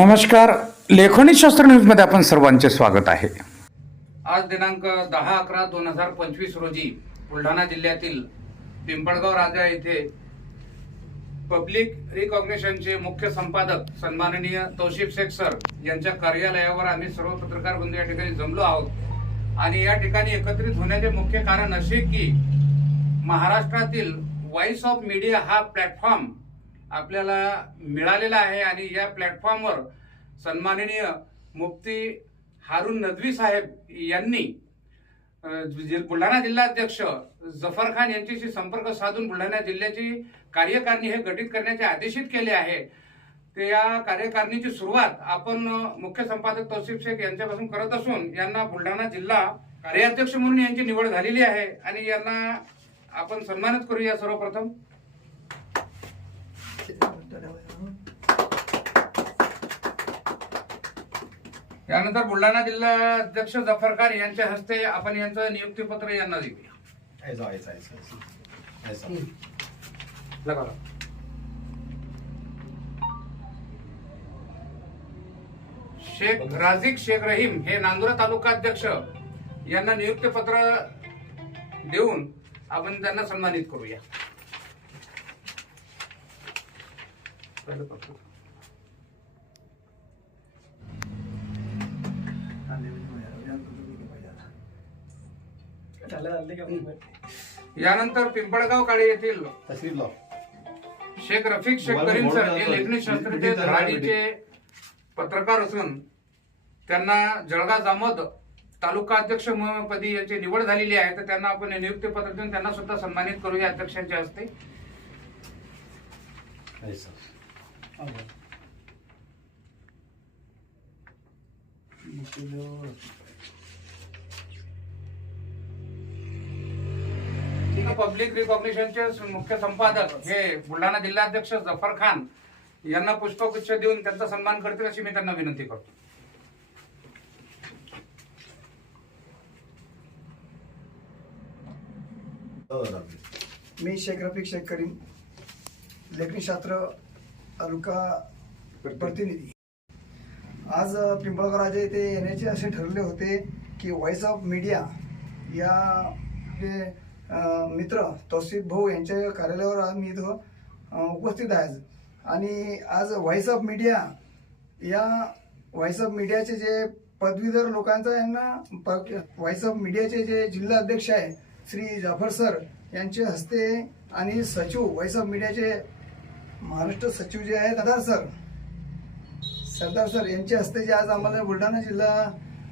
नमस्कार. लेखनी शास्त्र न्यूजमध्ये आपण सर्वांचे स्वागत आहे. आज दिनांक दहा अकरा दोन हजार पंचवीस रोजी बुलढाणा जिल्ह्यातील पिंपळगाव राजा येथे पब्लिक रिकॉग्नेशनचे मुख्य संपादक सन्माननीय तौशिफ शेख सर यांच्या कार्यालयावर आम्ही सर्व पत्रकार बंधू या ठिकाणी जमलो आहोत. आणि या ठिकाणी एकत्रित होण्याचे मुख्य कारण असे की महाराष्ट्रातील व्हॉइस ऑफ मीडिया हा प्लॅटफॉर्म आपल्याला मिळालेला आहे आणि या प्लॅटफॉर्मवर सन्माननीय मुफ्ती हारून नदवी साहेब यांनी बुलढाणा जिल्हाध्यक्ष जफर खान यांच्याशी संपर्क साधून बुलढाणा जिल्ह्याची कार्यकारिणी हे गठीत करण्याचे आदेशित केले आहे. ते या कार्यकारिणीची सुरुवात आपण मुख्य संपादक तौसिफ शेख यांच्यापासून करत असून यांना बुलढाणा जिल्हा कार्याध्यक्ष म्हणून यांची निवड झालेली आहे आणि यांना आपण सन्मानित करूया सर्वप्रथम. त्यानंतर बुलढाणा जिल्हा अध्यक्ष जफर खान यांच्या हस्ते आपण यांचं नियुक्तीपत्र यांना देऊया. ऐसा ऐसा ऐसा ऐसा. ऐसा. लगा शेख राझिक शेख रहीम हे नांदुरा तालुका अध्यक्ष यांना नियुक्तीपत्र देऊन आपण त्यांना सन्मानित करूया. यानंतर पिंपळगाव काळे येथील शेख रफिक शेख करीम सर हे लेखनी शास्त्राचे धडाडीचे पत्रकार असून त्यांना जळगाव जामोद तालुका अध्यक्ष पदी यांची निवड झालेली आहे. तर त्यांना आपण नियुक्ती पत्र देऊन त्यांना सुद्धा सन्मानित करूया अध्यक्षांच्या हस्ते. ऐसा पब्लिक रिकॉग्निशनचे मुख्य संपादक हे बुलढाणा जिल्हाध्यक्ष जफर खान यांना पुष्पगुच्छ देऊन त्यांचा सन्मान करतील अशी मी त्यांना विनंती करतो. मी शेख रफिक शेख करीम लेखनी तालुका प्रतिनिधी. आज पिंपळगाव राजा येथे येण्याचे असे ठरले होते की व्हॉइस ऑफ मीडिया या मित्र तौसिफ भाऊ यांच्या कार्यालयावर आज मी इथं उपस्थित आहे आणि आज व्हॉइस ऑफ मीडिया या व्हॉइस ऑफ मीडियाचे जे पदवीधर लोकांचा यांना व्हॉइस ऑफ मीडियाचे जे जिल्हा अध्यक्ष आहे श्री जाफर सर यांचे हस्ते आणि सचिव व्हॉइस ऑफ मीडियाचे महाराष्ट्र सचिव जे आहेत सरदार सर सरदार सर यांच्या हस्ते जे आज आम्हाला बुलढाणा जिल्हा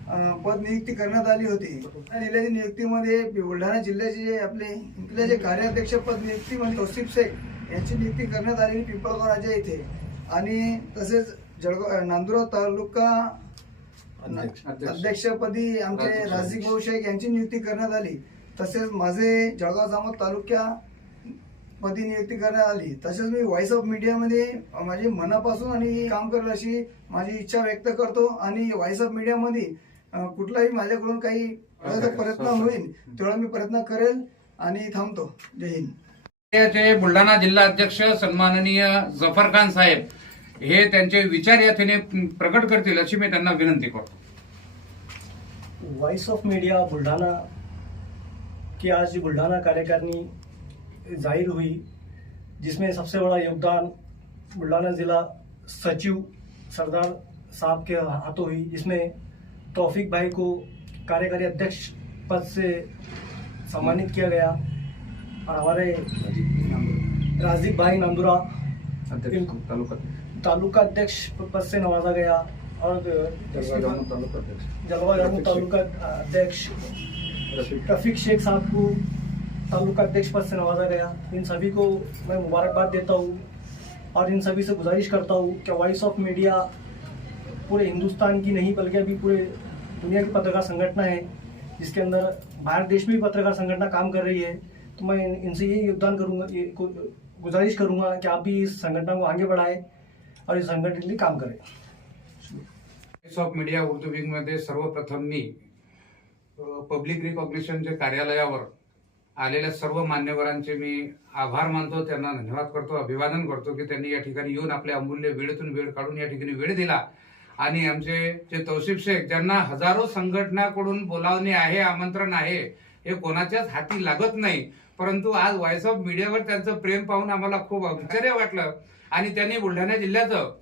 पद नियुक्ती करण्यात आली होती. जिल्ह्याच्या नियुक्तीमध्ये बुलढाणा जिल्ह्याचे जे आपले इथले जे कार्याध्यक्ष पद नियुक्तीमध्ये तौसिफ शेख यांची नियुक्ती करण्यात आली पिंपळगाव राजा येथे आणि तसेच जळगाव नांदुरा तालुका अध्यक्ष. अध्यक्षपदी आमचे राजू राजिक भाऊ शेख यांची नियुक्ती करण्यात आली. तसेच माझे जळगाव जामोद तालुक्या पदी नियुक्ती करण्यात आली. तसेच मी व्हॉइस ऑफ मीडियामध्ये माझी मनापासून आणि काम करेल अशी माझी इच्छा व्यक्त करतो. आणि व्हॉइस ऑफ मीडियामध्ये कुठलाही माझ्याकडून काही प्रयत्न होईल तेवढा मी प्रयत्न करेल आणि थांबतो. जय हिंद. बुलढाणा जिल्हा अध्यक्ष सन्माननीय जफर खान साहेब हे त्यांचे विचार या ठिकाणी प्रकट करतील अशी मी त्यांना विनंती करतो. वॉइस ऑफ मीडिया बुल्ढाना की आज जो बुल्ढाना कार्यकारिणी जाहिर हुई जिसमें सबसे बड़ा योगदान बुल्ढाना ज़िला सचिव सरदार साहब के हाथों हुई जिसमें तौफिक भाई को कार्यकारी अध्यक्ष पद से सम्मानित किया गया और हमारे राजिक भाई नांदुरा इनको तालुका अध्यक्ष। पद से नवाजा गया और जलवा तालुका अध्यक्ष। रफीक शेख। साहब को तालुका अध्यक्ष पद से नवाजा गया। इन सभी को मैं मुबारकबाद देता हूँ और इन सभी से गुजारिश करता हूँ कि वॉइस ऑफ़ मीडिया पूरे हिंदुस्तान की नहीं बल्कि अभी पूरे दुनिया की पत्रकार संगठना है जिसके अंदर भारत देश में भी पत्रकार संगठना काम कर रही है। तो मैं इन- इनसे यही योगदान करूंगा ये गुजारिश करूंगा कि आप भी इस संगठना को आगे बढ़ाएं और इस संगठन के लिए काम करें। व्हॉइस ऑफ मीडिया उर्दू विंगमध्ये सर्वप्रथम मी पब्लिक रिकॉग्निशनच्या कार्यालयावर आलेल्या सर्व मान्यवरांचे मी आभार मानतो त्यांना धन्यवाद करतो अभिवादन करतो की त्यांनी या ठिकाणी येऊन आपल्या अमूल्य वेळेतून वेळ काढून या ठिकाणी वेळ दिला. आणि आमचे जे तौसिफ शेख ज्यांना हजारो संघटनाकडून बोलावणे आहे आमंत्रण आहे हे कोणाच्याच हाती लागत नाही. परंतु आज व्हॉइस ऑफ मीडियावर त्यांचं प्रेम पाहून आम्हाला खूप आश्चर्य वाटलं. आणि त्यांनी बुलढाणा जिल्ह्याचं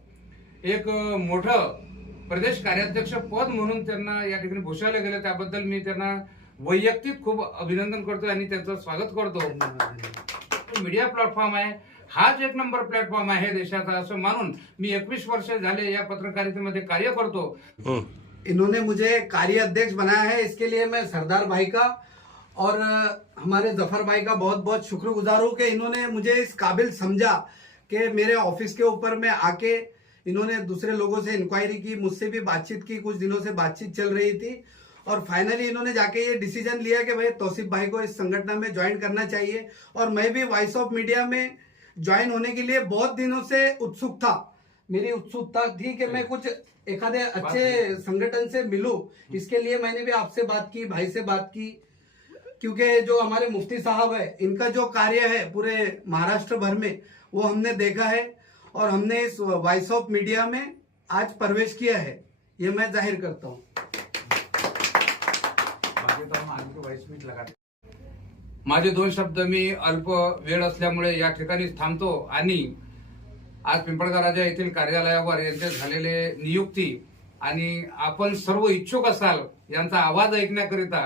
एक मोठं प्रदेश कार्याध्यक्ष पद म्हणून त्यांना या ठिकाणी भूषवलं गेलं. त्याबद्दल मी त्यांना वैयक्तिक खूप अभिनंदन करतो आणि त्यांचं स्वागत करतो. मीडिया प्लॅटफॉर्म आहे. हाच एक नंबर प्लॅटफॉर्म आहे देशाचा असं मानून मी एकवीस वर्ष झाले या पत्रकारितेमध्ये कार्य करतो. इन्होंने मुझे कार्य अध्यक्ष बनाया है इसके लिए मैं सरदार भाई का और हमारे ज़फ़र भाई का बहुत बहुत शुक्रगुजार हूँ कि इन्होंने मुझे इस काबिल समझा कि मेरे ऑफ़िस के ऊपर में आके इन्होंने दूसरे लोगों से इंक्वायरी की मुझसे भी बातचीत की कुछ दिनों से बातचीत चल रही थी। और फाइनली इन्होंने जाके ये डिसीज़न लिया कि भाई तौसीफ भाई को इस संगठन में ज्वाइन करना चाहिए। और मैं भी वॉइस ऑफ़ मीडिया में ज्वाइन होने के लिए बहुत दिनों से उत्सुक था। मेरी उत्सुकता थी कि मैं कुछ एखादे अच्छे संगठन से मिलूं। इसके लिए मैंने भी आपसे बात की भाई से बात की क्योंकि जो हमारे मुफ्ती साहब है इनका जो कार्य है पूरे महाराष्ट्र भर में वो हमने देखा है और हमने इस वॉइस ऑफ़ मीडिया में आज प्रवेश किया है। ये मैं ज़ाहिर करता हूँ। माझे दोन शब्द मी अल्प वेळ असल्यामुळे या ठिकाणी थांबतो. आणि आज पिंपळगाव राजा येथील कार्यालयावर यांचे झालेले नियुक्ती आणि आपण सर्व इच्छुक असाल यांचा आवाज ऐकण्याकरिता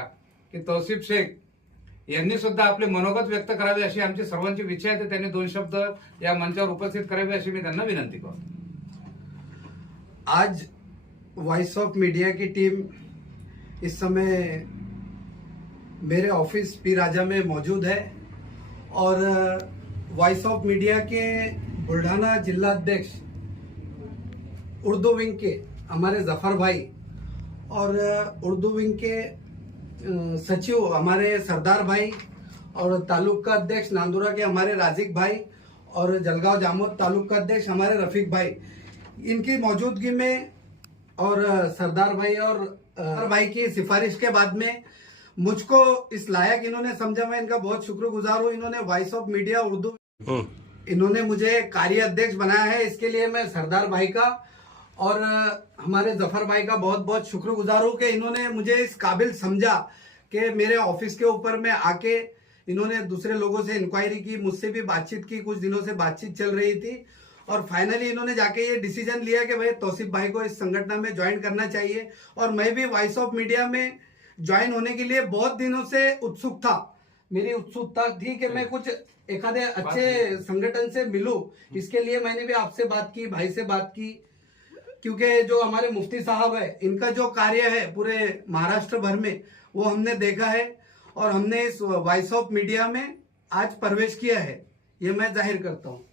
की तौसिफ शेख यांनी सुद्धा आपले मनोगत व्यक्त करावे अशी आमची सर्वांची इच्छा आहे. त्यांनी दोन शब्द या मंचावर उपस्थित करावे अशी मी त्यांना विनंती करतो. आज वॉइस ऑफ मीडिया की टीम इस समय मेरे ऑफ़िस पी राजा में मौजूद है और वॉइस ऑफ़ मीडिया के बुल्ढाना जिलाध्यक्ष उर्दू विंग के हमारे ज़फ़र भाई और उर्दू विंग के सचिव हमारे सरदार भाई और तालुक का अध्यक्ष नांदुरा के हमारे राजिक भाई और जलगांव जामोद तालुक का अध्यक्ष हमारे रफीक भाई। इनकी मौजूदगी में और सरदार भाई और भाई की सिफारिश के बाद में मुझको इस लायक इन्होंने समझा मैं इनका बहुत शुक्रगुजार हूँ। इन्होंने वॉइस ऑफ़ मीडिया उर्दू इन्होंने मुझे कार्य अध्यक्ष बनाया है। इसके लिए मैं सरदार भाई का और हमारे ज़फ़र भाई का बहुत बहुत शुक्रगुजार हूँ कि इन्होंने मुझे इस काबिल समझा कि मेरे ऑफ़िस के ऊपर में आके इन्होंने दूसरे लोगों से इंक्वायरी की मुझसे भी बातचीत की कुछ दिनों से बातचीत चल रही थी। और फाइनली इन्होंने जाके ये डिसीज़न लिया कि भाई तौसीफ भाई को इस संगठन में ज्वाइन करना चाहिए। और मैं भी वॉइस ऑफ़ मीडिया में ज्वाइन होने के लिए बहुत दिनों से उत्सुक था। मेरी उत्सुकता थी कि मैं कुछ एखादे अच्छे संगठन से मिलूं। इसके लिए मैंने भी आपसे बात की भाई से बात की। क्योंकि जो हमारे मुफ्ती साहब है इनका जो कार्य है पूरे महाराष्ट्र भर में वो हमने देखा है और हमने इस वॉइस ऑफ़ मीडिया में आज प्रवेश किया है। ये मैं ज़ाहिर करता हूँ।